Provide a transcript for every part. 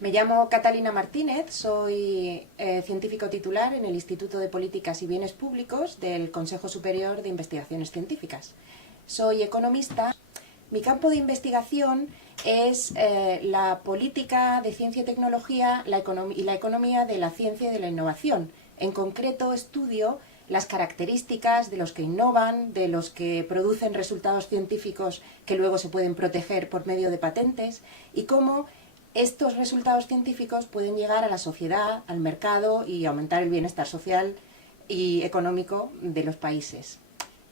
Me llamo Catalina Martínez, soy científico titular en el Instituto de Políticas y Bienes Públicos del Consejo Superior de Investigaciones Científicas. Soy economista. Mi campo de investigación es la política de ciencia y tecnología y la economía de la ciencia y de la innovación. En concreto, estudio las características de los que innovan, de los que producen resultados científicos que luego se pueden proteger por medio de patentes y cómo estos resultados científicos pueden llegar a la sociedad, al mercado y aumentar el bienestar social y económico de los países.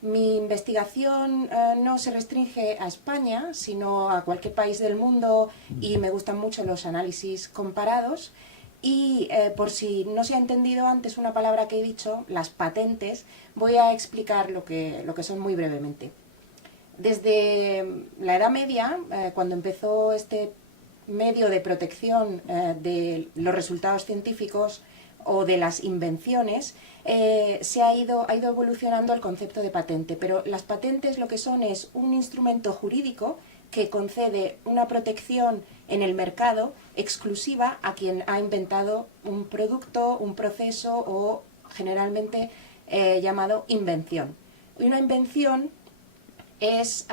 Mi investigación no se restringe a España, sino a cualquier país del mundo, y me gustan mucho los análisis comparados. Y por si no se ha entendido antes una palabra que he dicho, las patentes, voy a explicar lo que son muy brevemente. Desde la Edad Media, cuando empezó este medio de protección de los resultados científicos o de las invenciones, ha ido evolucionando el concepto de patente. Pero las patentes lo que son es un instrumento jurídico que concede una protección en el mercado exclusiva a quien ha inventado un producto, un proceso o generalmente llamado invención. Y una invención es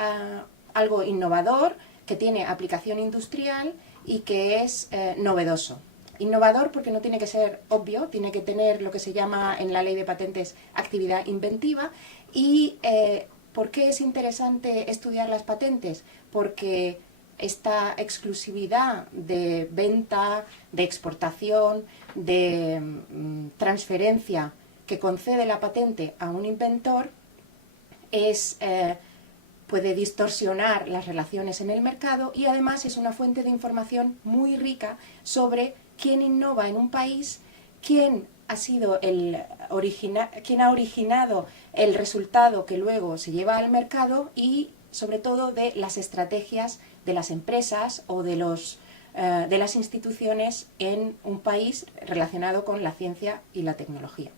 algo innovador, que tiene aplicación industrial y que es novedoso. Innovador porque no tiene que ser obvio, tiene que tener lo que se llama en la ley de patentes actividad inventiva. ¿Y por qué es interesante estudiar las patentes? Porque esta exclusividad de venta, de exportación, de transferencia que concede la patente a un inventor puede distorsionar las relaciones en el mercado y además es una fuente de información muy rica sobre quién innova en un país, quién ha originado el resultado que luego se lleva al mercado y sobre todo de las estrategias de las empresas o de las instituciones en un país relacionado con la ciencia y la tecnología.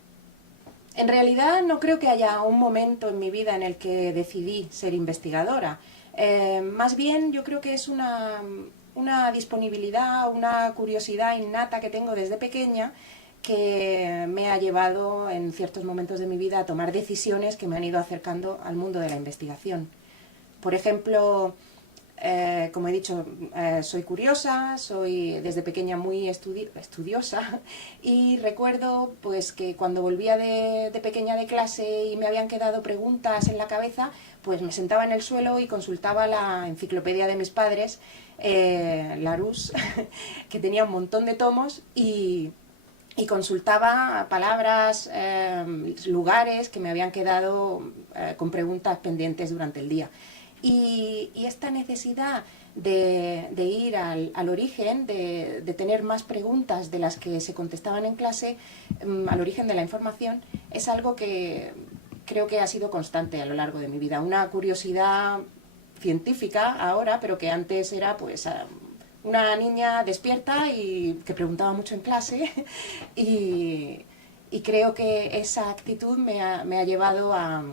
En realidad no creo que haya un momento en mi vida en el que decidí ser investigadora. Más bien yo creo que es una disponibilidad, una curiosidad innata que tengo desde pequeña que me ha llevado en ciertos momentos de mi vida a tomar decisiones que me han ido acercando al mundo de la investigación. Por ejemplo, como he dicho, soy curiosa, soy desde pequeña muy estudiosa y recuerdo pues que cuando volvía de pequeña de clase y me habían quedado preguntas en la cabeza, pues me sentaba en el suelo y consultaba la enciclopedia de mis padres, Larousse, que tenía un montón de tomos y consultaba palabras, lugares que me habían quedado con preguntas pendientes durante el día. Y esta necesidad de ir al origen, de tener más preguntas de las que se contestaban en clase, al origen de la información, es algo que creo que ha sido constante a lo largo de mi vida. Una curiosidad científica ahora, pero que antes era pues una niña despierta y que preguntaba mucho en clase y creo que esa actitud me ha llevado a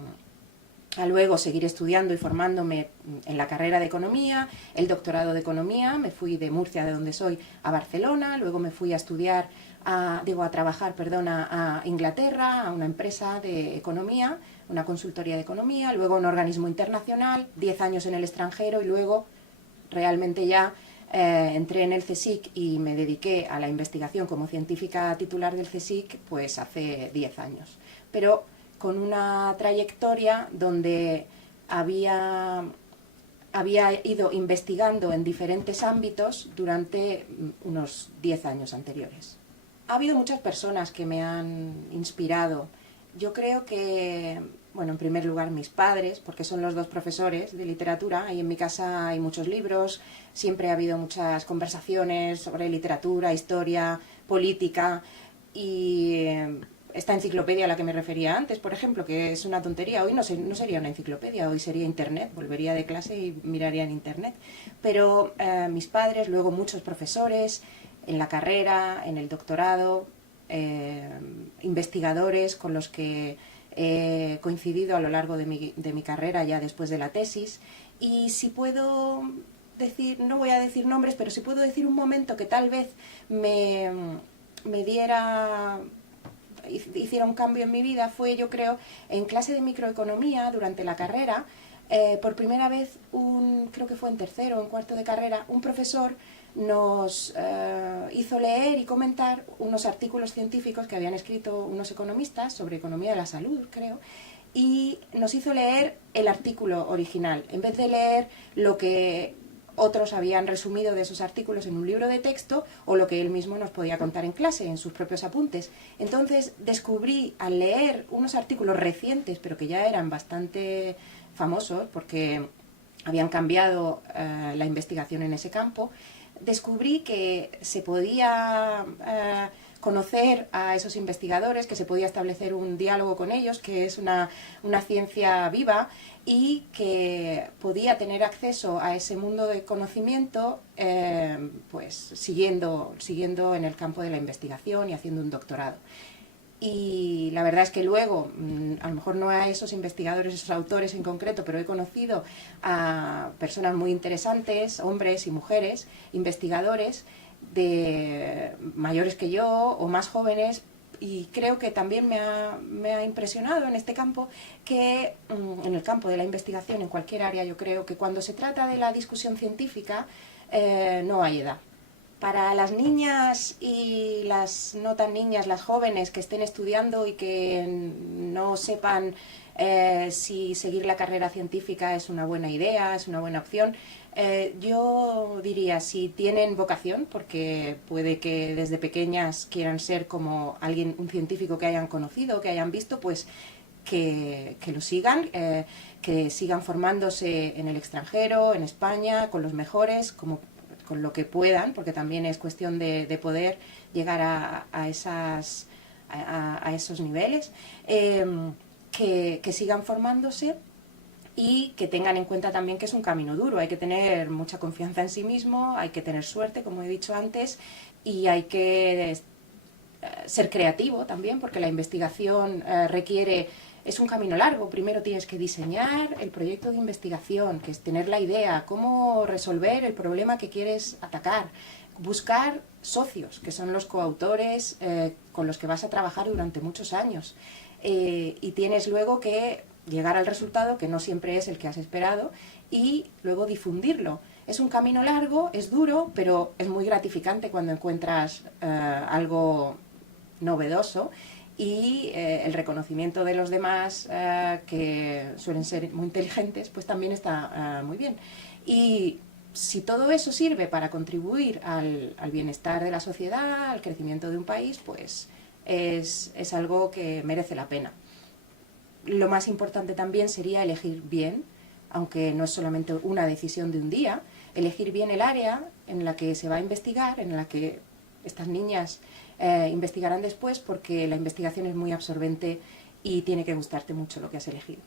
luego seguir estudiando y formándome en la carrera de Economía, el doctorado de Economía. Me fui de Murcia, de donde soy, a Barcelona, luego me fui a estudiar, a trabajar a Inglaterra, a una empresa de economía, una consultoría de economía, luego a un organismo internacional, 10 años en el extranjero y luego realmente ya entré en el CSIC y me dediqué a la investigación como científica titular del CSIC pues hace 10 años. Pero con una trayectoria donde había ido investigando en diferentes ámbitos durante unos 10 años anteriores. Ha habido muchas personas que me han inspirado. Yo creo que, bueno, en primer lugar mis padres, porque son los dos profesores de literatura, y en mi casa hay muchos libros, siempre ha habido muchas conversaciones sobre literatura, historia, política, y esta enciclopedia a la que me refería antes, por ejemplo, que es una tontería, hoy no sería una enciclopedia, hoy sería internet, volvería de clase y miraría en internet. Pero mis padres, luego muchos profesores, en la carrera, en el doctorado, investigadores con los que he coincidido a lo largo de mi carrera ya después de la tesis. Y si puedo decir, no voy a decir nombres, pero sí puedo decir un momento que tal vez me hiciera un cambio en mi vida. Fue, yo creo, en clase de microeconomía durante la carrera. Por primera vez, creo que fue en tercero o en cuarto de carrera, un profesor nos hizo leer y comentar unos artículos científicos que habían escrito unos economistas sobre economía de la salud, creo, y nos hizo leer el artículo original, en vez de leer lo que otros habían resumido de esos artículos en un libro de texto o lo que él mismo nos podía contar en clase, en sus propios apuntes. Entonces descubrí, al leer unos artículos recientes, pero que ya eran bastante famosos porque habían cambiado la investigación en ese campo, descubrí que se podía conocer a esos investigadores, que se podía establecer un diálogo con ellos, que es una ciencia viva, y que podía tener acceso a ese mundo de conocimiento pues siguiendo en el campo de la investigación y haciendo un doctorado. Y la verdad es que luego, a lo mejor no a esos investigadores, esos autores en concreto, pero he conocido a personas muy interesantes, hombres y mujeres, investigadores, de mayores que yo o más jóvenes, y creo que también me ha impresionado en este campo que, en el campo de la investigación, en cualquier área, yo creo que cuando se trata de la discusión científica no hay edad. Para las niñas y las no tan niñas, las jóvenes que estén estudiando y que no sepan si seguir la carrera científica es una buena idea, es una buena opción, yo diría, si tienen vocación, porque puede que desde pequeñas quieran ser como un científico que hayan conocido, que hayan visto, pues que lo sigan, que sigan formándose en el extranjero, en España, con los mejores, con lo que puedan, porque también es cuestión de poder llegar a esos niveles, que sigan formándose y que tengan en cuenta también que es un camino duro. Hay que tener mucha confianza en sí mismo, hay que tener suerte, como he dicho antes, y hay que ser creativo también, porque la investigación es un camino largo. Primero tienes que diseñar el proyecto de investigación, que es tener la idea, cómo resolver el problema que quieres atacar, buscar socios, que son los coautores con los que vas a trabajar durante muchos años, y tienes luego que llegar al resultado, que no siempre es el que has esperado, y luego difundirlo. Es un camino largo, es duro, pero es muy gratificante cuando encuentras algo novedoso, y el reconocimiento de los demás, que suelen ser muy inteligentes, pues también está muy bien. Y si todo eso sirve para contribuir al bienestar de la sociedad, al crecimiento de un país, pues es algo que merece la pena. Lo más importante también sería elegir bien, aunque no es solamente una decisión de un día, elegir bien el área en la que se va a investigar, en la que estas niñas investigarán después, porque la investigación es muy absorbente y tiene que gustarte mucho lo que has elegido.